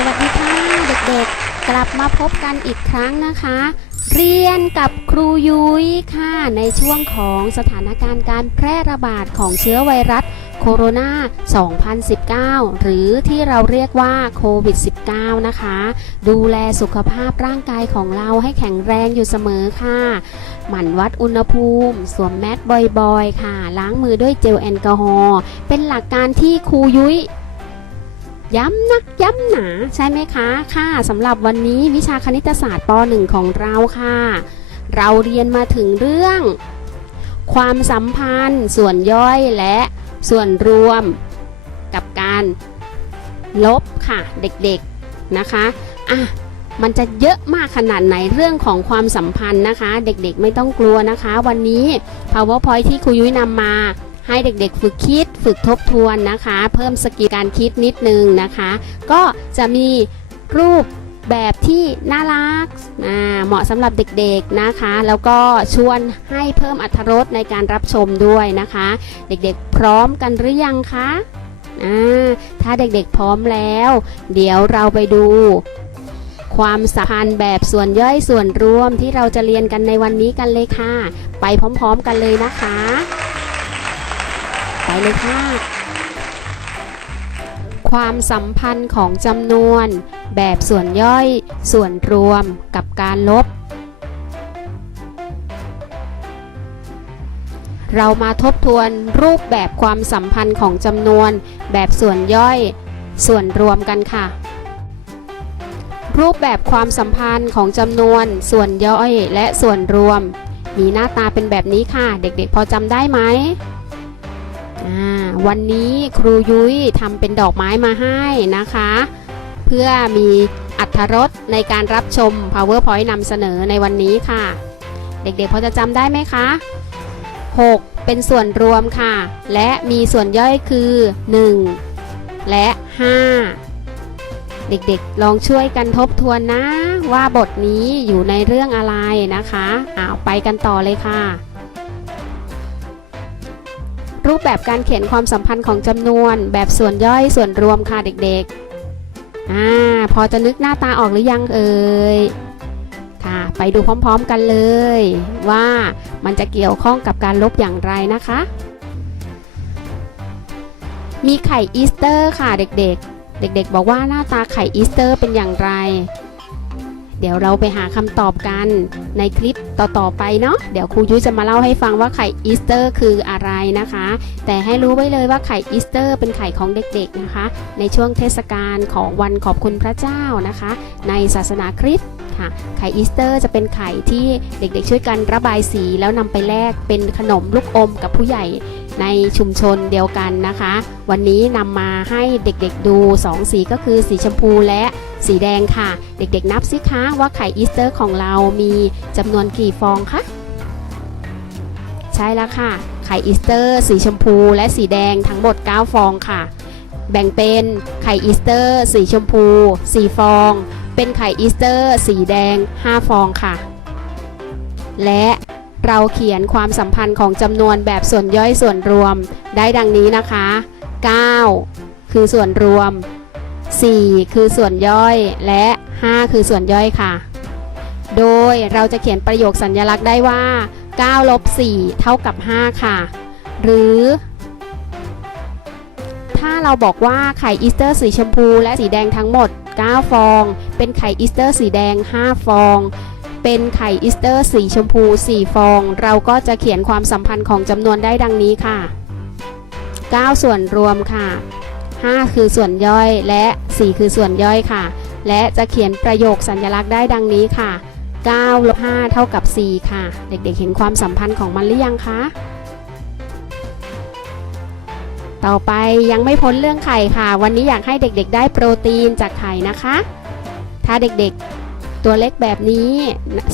สวัสดีค่ะเด็กๆ กลับมาพบกันอีกครั้งนะคะ เรียนกับครูยุ้ยค่ะ ในช่วงของสถานการณ์การแพร่ระบาดของเชื้อไวรัสโคโรนา 2019 หรือที่เราเรียกว่าโควิด -19 นะคะ ดูแลสุขภาพร่างกายของเราให้แข็งแรงอยู่เสมอค่ะ หมั่นวัดอุณหภูมิ สวมแมสบ่อยๆ ค่ะ ล้างมือด้วยเจลแอลกอฮอล์ เป็นหลักการที่ครูยุ้ย ย้ำนักย้ำหนาใช่ไหมคะค่ะสำหรับวันนี้วิชาคณิตศาสตร์ป .1 ของเราค่ะ เราเรียนมาถึงเรื่อง ความสัมพันธ์ ส่วนย่อยและส่วนรวม กับการลบค่ะเด็กๆนะคะอะมันจะเยอะมากขนาดไหนเรื่องของความสัมพันธ์นะคะ เด็กๆไม่ต้องกลัวนะคะ วันนี้ powerpoint ที่ครูยุ้ยนำมา ให้เด็กๆ ฝึกคิดฝึกทบทวนนะคะ เพิ่มสกิลการคิดนิดนึงนะคะ ก็จะมีรูปแบบที่น่ารักอ่าเหมาะสำหรับเด็กๆนะคะ แล้วก็ชวนให้เพิ่มอรรถรสในการรับชมด้วยนะคะ เด็กๆพร้อมกันหรือยังคะถ้าเด็กๆพร้อมแล้ว เดี๋ยวเราไปดู ความสัมพันธ์แบบส่วนย่อยส่วนรวมที่เราจะเรียนกันในวันนี้กันเลยค่ะ ไปพร้อมๆกันเลยนะคะ ไปเลยค่ะความสัมพันธ์ของจำนวน แบบส่วนย่อย ส่วนรวมกับการลบ เรามาทบทวนรูปแบบความสัมพันธ์ของจำนวน แบบส่วนย่อย ส่วนรวมกันค่ะ รูปแบบความสัมพันธ์ของจำนวน ส่วนย่อยและส่วนรวม มีหน้าตาเป็นแบบนี้ค่ะ เด็กๆ พอจำได้ไหม วันนี้ครูยุ้ยทำเป็นดอกไม้มาให้นะคะ เพื่อมีอัธรสในการรับชม PowerPoint นำเสนอในวันนี้ค่ะ เด็กๆพอจะจำได้ไหมคะ 6 เป็นส่วนรวมค่ะ และมีส่วนย่อยคือ 1 และ 5 เด็กๆลองช่วยกันทบทวนนะ ว่าบทนี้อยู่ในเรื่องอะไรนะคะอ้าวไปกันต่อเลยค่ะ รูปแบบการเขียนความสัมพันธ์ของจำนวน แบบส่วนย่อยส่วนรวมค่ะเด็กๆอ่าพอจะนึกหน้าตาออกหรือยังเอ่ยค่ะไปดูพร้อมๆกันเลย ว่ามันจะเกี่ยวข้องกับการลบอย่างไรนะคะ มีไข่อีสเตอร์ค่ะเด็กๆ เด็กๆ บอกว่าหน้าตาไข่อีสเตอร์เป็นอย่างไร เดี๋ยวเราไปหาคำตอบกันในคลิปต่อๆไปเนาะเดี๋ยวครูยุ้ยจะมาเล่าให้ฟังว่าไข่อีสเตอร์คืออะไรนะคะ แต่ให้รู้ไว้เลยว่าไข่อีสเตอร์ เป็นไข่ของเด็กๆนะคะ ในช่วงเทศกาลของวันขอบคุณพระเจ้านะคะ ในศาสนาคริสต์ค่ะไข่อีสเตอร์จะเป็นไข่ที่เด็กๆ ช่วยกันระบายสีแล้วนำไปแลกเป็นขนมลูกอมกับผู้ใหญ่ ในชุมชนเดียวกันนะคะ วันนี้นำมาให้เด็กๆดู 2 สีก็คือสีชมพูและสีแดงค่ะ เด็กๆนับสิคะว่าไข่อีสเตอร์ของเรามีจำนวนกี่ฟองคะใช่แล้วค่ะ ไข่อีสเตอร์ สีชมพูและสีแดงทั้งหมด 9 ฟองค่ะ แบ่งเป็นไข่อีสเตอร์ สีชมพู 4 ฟอง เป็นไข่อีสเตอร์ สีแดง 5 ฟองค่ะ และ เราเขียนความสัมพันธ์ของจำนวนแบบส่วนย่อยส่วนรวมได้ดังนี้นะคะ 9 คือส่วนรวม 4 คือส่วนย่อย และ 5 คือส่วนย่อยค่ะ โดยเราจะเขียนประโยคสัญลักษณ์ได้ว่า9ลบ4เท่ากับ 5 ค่ะ หรือ ถ้าเราบอกว่าไข่อีสเตอร์สีชมพูและสีแดงทั้งหมด 9 ฟอง เป็นไข่อีสเตอร์สีแดง 5 ฟอง เป็นไข่อีสเตอร์สีชมพู 4 ฟอง เราก็จะเขียนความสัมพันธ์ของจำนวนได้ดังนี้ค่ะ 9 ส่วนรวมค่ะ 5 คือส่วนย่อยและ 4 คือส่วนย่อยค่ะ และจะเขียนประโยคสัญลักษณ์ได้ดังนี้ค่ะ9ลบ5เท่ากับ 4 ค่ะ เด็กๆ เห็นความสัมพันธ์ของมันหรือยังคะ ต่อไปยังไม่พ้นเรื่องไข่ค่ะ วันนี้อยากให้เด็กๆ ได้โปรตีนจากไข่นะคะ ถ้าเด็กๆ ตัวเล็กแบบนี้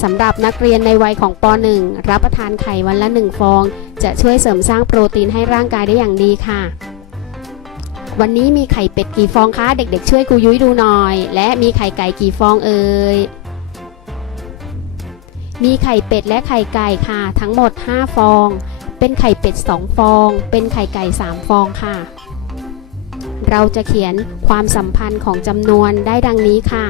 สำหรับนักเรียนในวัยของป .1 รับประทานไข่วันละ 1 ฟอง จะช่วยเสริมสร้างโปรตีนให้ร่างกายได้อย่างดีค่ะ วันนี้มีไข่เป็ดกี่ฟองคะ เด็กๆ ช่วยครูยุ้ยดูหน่อย และมีไข่ไก่กี่ฟองเอ่ยมีไข่เป็ดและไข่ไก่ค่ะ ทั้งหมด 5 ฟอง เป็นไข่เป็ด 2 ฟอง เป็นไข่ไก่ 3 ฟองค่ะ เราจะเขียนความสัมพันธ์ของจำนวนได้ดังนี้ค่ะ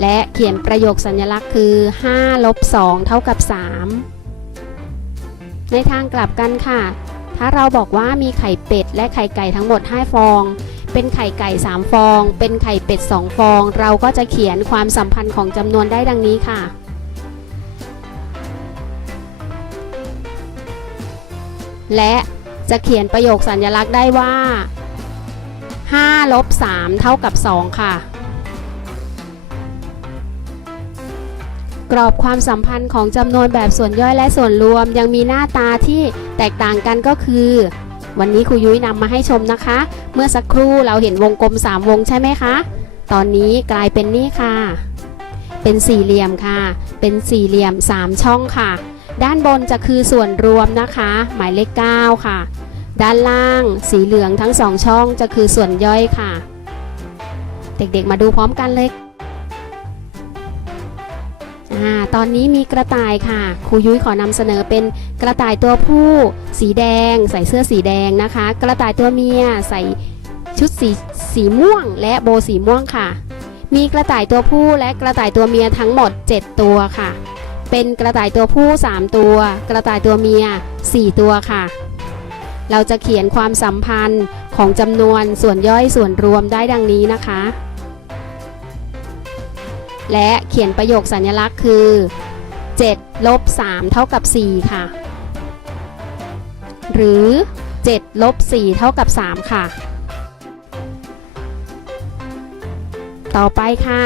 และเขียนประโยคสัญลักษณ์คือ5ลบ2เท่ากับ 3 ในทางกลับกันค่ะ ถ้าเราบอกว่ามีไข่เป็ดและไข่ไก่ทั้งหมด 5 ฟอง เป็นไข่ไก่ 3 ฟอง เป็นไข่เป็ด 2 ฟอง เราก็จะเขียนความสัมพันธ์ของจำนวนได้ดังนี้ค่ะและจะเขียนประโยคสัญลักษณ์ได้ว่า5ลบ3เท่ากับ 2 ค่ะ กรอบความสัมพันธ์ของจำนวนแบบส่วนย่อยและส่วนรวม ยังมีหน้าตาที่แตกต่างกันก็คือ วันนี้ครูยุ้ยนำมาให้ชมนะคะ เมื่อสักครู่เราเห็นวงกลม 3 วงใช่ไหมคะ ตอนนี้กลายเป็นนี่ค่ะ เป็นสี่เหลี่ยมค่ะ เป็นสี่เหลี่ยม 3 ช่องค่ะ ด้านบนจะคือส่วนรวมนะคะ หมายเลข 9 ค่ะ ด้านล่างสีเหลืองทั้งสองช่องจะคือส่วนย่อยค่ะ เด็กๆมาดูพร้อมกันเลย ตอนนี้มีกระต่ายค่ะครูยุ้ยขอนำเสนอเป็นกระต่ายตัวผู้ สีแดง ใส่เสื้อสีแดงนะคะ กระต่ายตัวเมียใส่ชุดสีสีม่วง และโบสีม่วงค่ะ มีกระต่ายตัวผู้และกระต่ายตัวเมียทั้งหมด 7 ตัวค่ะ เป็นกระต่ายตัวผู้ 3 ตัว กระต่ายตัวเมีย 4 ตัวค่ะ เราจะเขียนความสัมพันธ์ของจำนวนส่วนย่อยส่วนรวมได้ดังนี้นะคะ และเขียนประโยคสัญลักษณ์คือ7ลบ3เท่ากับ 4 ค่ะ หรือ7ลบ4เท่ากับ 3 ค่ะ ต่อไปค่ะ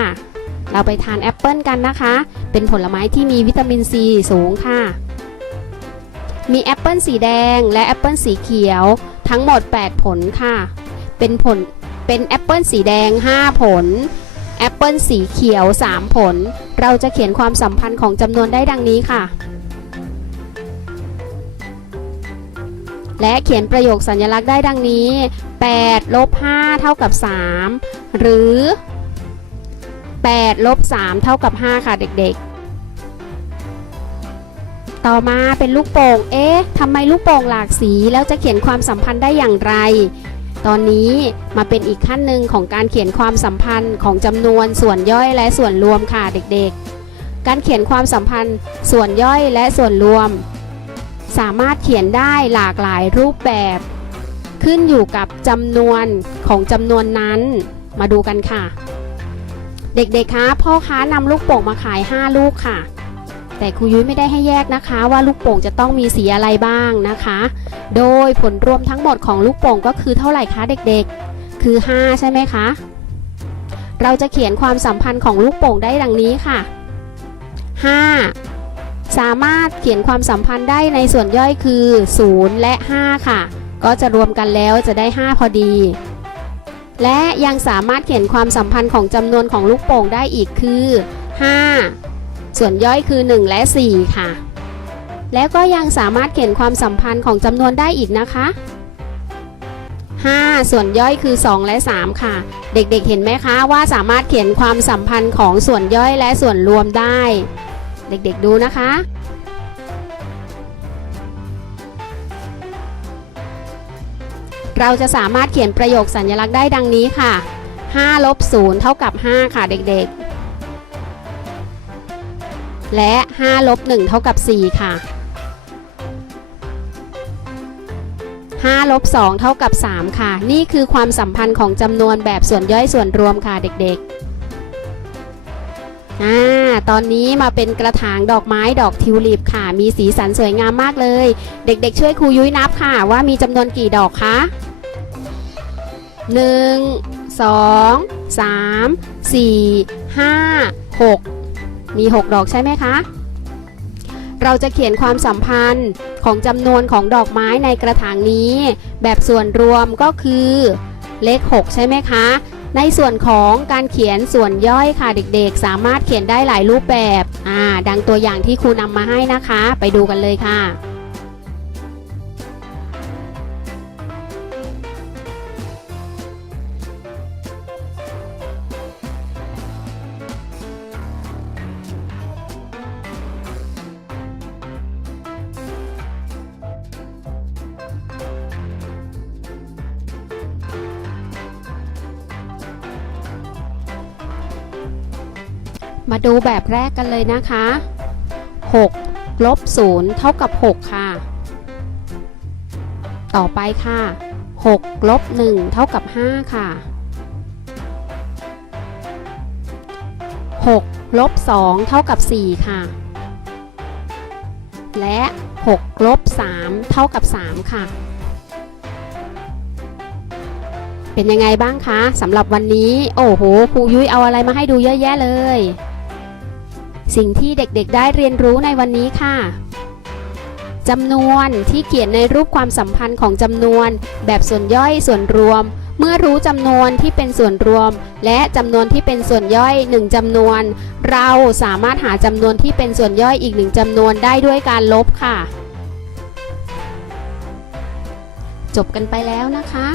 เราไปทานแอปเปิลกันนะคะ เป็นผลไม้ที่มีวิตามินซีสูงค่ะ มีแอปเปิลสีแดงและแอปเปิลสีเขียวทั้งหมด 8 ผลค่ะ เป็นผลเป็นแอปเปิลสีแดง 5 ผล แอปเปิลสีเขียว 3 ผล เราจะเขียนความสัมพันธ์ของจำนวนได้ดังนี้ค่ะ และเขียนประโยคสัญลักษณ์ได้ดังนี้ 8 ลบ 5 เท่ากับ 3 หรือ 8 ลบ 3 เท่ากับ 5 ค่ะเด็กๆ ต่อมาเป็นลูกโป่ง เอ๊ะทำไมลูกโป่งหลากสี แล้วจะเขียนความสัมพันธ์ได้อย่างไร ตอนนี้มาเป็นอีกขั้นหนึ่งของการเขียนความสัมพันธ์ของจำนวนส่วนย่อยและส่วนรวมค่ะเด็กๆ การเขียนความสัมพันธ์ส่วนย่อยและส่วนรวม สามารถเขียนได้หลากหลายรูปแบบ ขึ้นอยู่กับจำนวนของจำนวนนั้น มาดูกันค่ะ เด็กๆคะพ่อค้านำลูกโป่งมาขาย 5 ลูกค่ะ แต่ครูยุ้ยไม่ได้ให้แยกนะคะ ว่าลูกโป่งจะต้องมีสีอะไรบ้างนะคะ โดยผลรวมทั้งหมดของลูกโป่งก็คือเท่าไหร่คะเด็กๆ คือ 5 ใช่ไหมคะ เราจะเขียนความสัมพันธ์ของลูกโป่งได้ดังนี้ค่ะ 5 สามารถเขียนความสัมพันธ์ได้ในส่วนย่อยคือ 0 และ 5 ค่ะ ก็จะรวมกันแล้วจะได้ 5 พอดี และยังสามารถเขียนความสัมพันธ์ของจำนวนของลูกโป่งได้อีกคือ 5 ส่วนย่อยคือ 1 และ 4 ค่ะ แล้วก็ยังสามารถเขียนความสัมพันธ์ของจำนวนได้อีกนะคะ 5 ส่วนย่อยคือ 2 และ 3 ค่ะ เด็กๆ เห็นไหมคะว่าสามารถเขียนความสัมพันธ์ของส่วนย่อยและส่วนรวมได้ เด็กๆดูนะคะ เราจะสามารถเขียนประโยคสัญลักษณ์ได้ดังนี้ค่ะ5ลบ0เท่ากับ 5 ค่ะเด็กๆ และ5ลบ1เท่ากับ 4 ค่ะ 5ลบ2เท่ากับ 3 ค่ะ นี่คือความสัมพันธ์ของจำนวนแบบส่วนย่อยส่วนรวมค่ะเด็กๆอ่าตอนนี้มาเป็นกระถางดอกไม้ดอกทิวลิปค่ะ มีสีสันสวยงามมากเลย เด็กๆ ช่วยครูยุ้ยนับค่ะ ว่ามีจำนวนกี่ดอกคะ 1 2 3 4 5 6 มี 6 ดอกใช่ไหมคะ เราจะเขียนความสัมพันธ์ของจำนวนของดอกไม้ในกระถางนี้ แบบส่วนรวมก็คือเลข 6 ใช่ไหมคะ ในส่วนของการเขียนส่วนย่อยค่ะเด็กๆ สามารถเขียนได้หลายรูปแบบ อ่า ดังตัวอย่างที่ครูนำมาให้นะคะ ไปดูกันเลยค่ะ มาดูแบบแรกกันเลยนะคะ 6 ลบ 0 เท่ากับ 6 ค่ะ ต่อไปค่ะ 6 ลบ 1 เท่ากับ 5 ค่ะ 6 ลบ 2 เท่ากับ 4 ค่ะ และ 6 ลบ 3 เท่ากับ 3 ค่ะ เป็นยังไงบ้างคะสำหรับวันนี้ โอ้โหครูยุ้ยเอาอะไรมาให้ดูเยอะแยะเลย สิ่งที่เด็กๆได้เรียนรู้ในวันนี้ค่ะจำนวนที่เขียนในรูปความสัมพันธ์ของจำนวน แบบส่วนย่อยส่วนรวม เมื่อรู้จำนวนที่เป็นส่วนรวม และจำนวนที่เป็นส่วนย่อยหนึ่งจำนวน เราสามารถหาจำนวนที่เป็นส่วนย่อยอีกหนึ่งจำนวนได้ด้วยการลบค่ะ จบกันไปแล้วนะคะ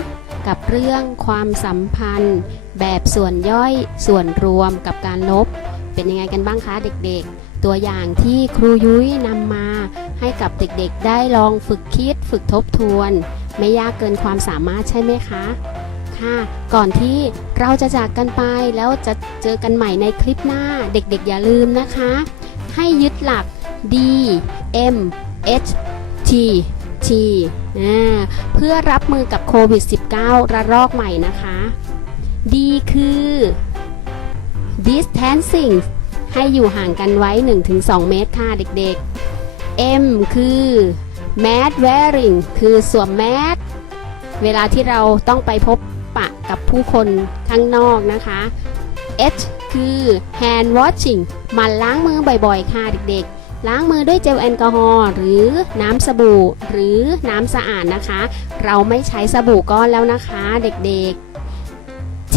กับเรื่องความสัมพันธ์ แบบส่วนย่อยส่วนรวมกับการลบ เป็นยังไงกันบ้างคะเด็กๆ ตัวอย่างที่ครูยุ้ยนำมาให้กับเด็กๆ ได้ลองฝึกคิดฝึกทบทวน ไม่ยากเกินความสามารถใช่ไหมคะค่ะก่อนที่เราจะจากกันไปแล้วจะเจอกันใหม่ในคลิปหน้าเด็กๆ อย่าลืมนะคะ ให้ยึดหลัก D M H T T อ่าเพื่อรับมือกับโควิด -19 ระลอกใหม่นะคะ D คือ distancing ให้อยู่ห่างกันไว้ 1-2 เมตรค่ะเด็กๆ M คือ mask wearing คือสวมแมสเวลาที่เราต้องไปพบปะกับผู้คนข้างนอกนะคะ H คือ hand washing มันล้างมือบ่อยๆ ค่ะเด็กๆ ล้างมือด้วยเจลแอลกอฮอล์หรือน้ำสบู่หรือน้ำสะอาดนะคะ เราไม่ใช้สบู่ก้อนแล้วนะคะเด็กๆ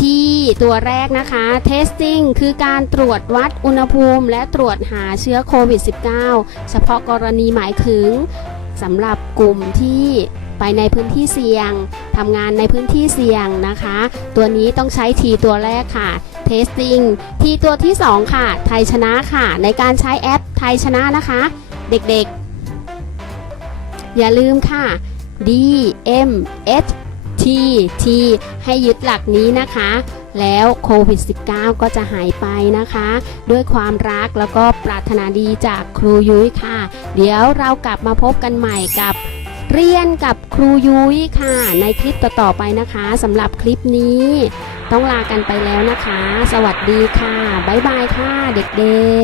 ที่ตัวแรกนะคะ testing คือการตรวจวัดอุณหภูมิ และตรวจหาเชื้อโควิด -19 เฉพาะกรณีหมายถึงสำหรับกลุ่มที่ไปในพื้นที่เสี่ยงทำงานในพื้นที่เสี่ยงนะคะ ตัวนี้ต้องใช้ทีตัวแรกค่ะ testing ทีตัวที่ 2 ค่ะ ไทยชนะค่ะ ในการใช้แอปไทยชนะนะคะ เด็กๆ อย่าลืมค่ะ D M H T T ให้ยึดหลักนี้นะคะ แล้วโควิด -19 ก็จะหายไปนะคะ ด้วยความรักแล้วก็ปรารถนาดีจากครูยุ้ยค่ะ เดี๋ยวเรากลับมาพบกันใหม่กับเรียนกับครูยุ้ยค่ะ ในคลิปต่อๆไปนะคะสำหรับคลิปนี้ ต้องลากันไปแล้วนะคะ สวัสดีค่ะ บ๊ายบายค่ะ เด็กๆ